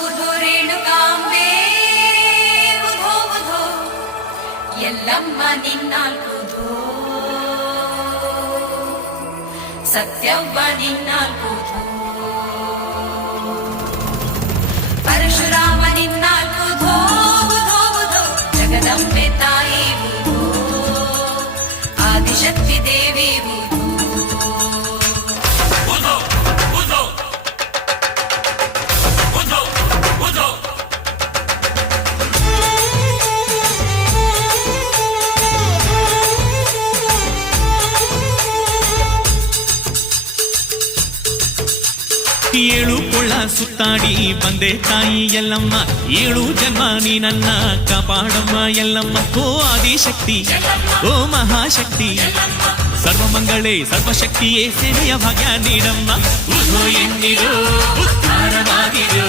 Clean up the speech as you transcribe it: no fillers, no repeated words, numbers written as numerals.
ಉಧೋ ರೇಣುಕಾಂಬೆ ಉಧೋ ಉಧೋ ಎಲ್ಲಮ್ಮ ನಿನ್ನಾಲ್ಕುಧೋ ಸತ್ಯವ್ವ ನಿನ್ನಾಲ್ಕುಧೋ ಪರಶುರಾಮ ನಿನ್ನಾಲ್ಕುಧೋ ಉಧೋ ಉಧೋ ಜಗದಂಬೆ ತಾಯಿ ಉಧೋ ಆದಿಶಕ್ತಿ ದೇವಿ ಏಳು ಕೊಳ್ಳ ಸುತ್ತಾಡಿ ಬಂದೆ ತಾಯಿ ಎಲ್ಲಮ್ಮ ಏಳು ಜನ್ಮ ನೀ ನನ್ನ ಕಾಪಾಡಮ್ಮ ಎಲ್ಲಮ್ಮ ಓ ಆದಿಶಕ್ತಿ ಓ ಮಹಾಶಕ್ತಿ ಸರ್ವಮಂಗಳೇ ಸರ್ವಶಕ್ತಿಯೇ ಸೇವೆಯ ಭಾಗ್ಯ ನೀಡಮ್ಮ ಉಧೋ ಎನ್ನಿರೋ ಉದ್ಧಾರವಾಗಿರು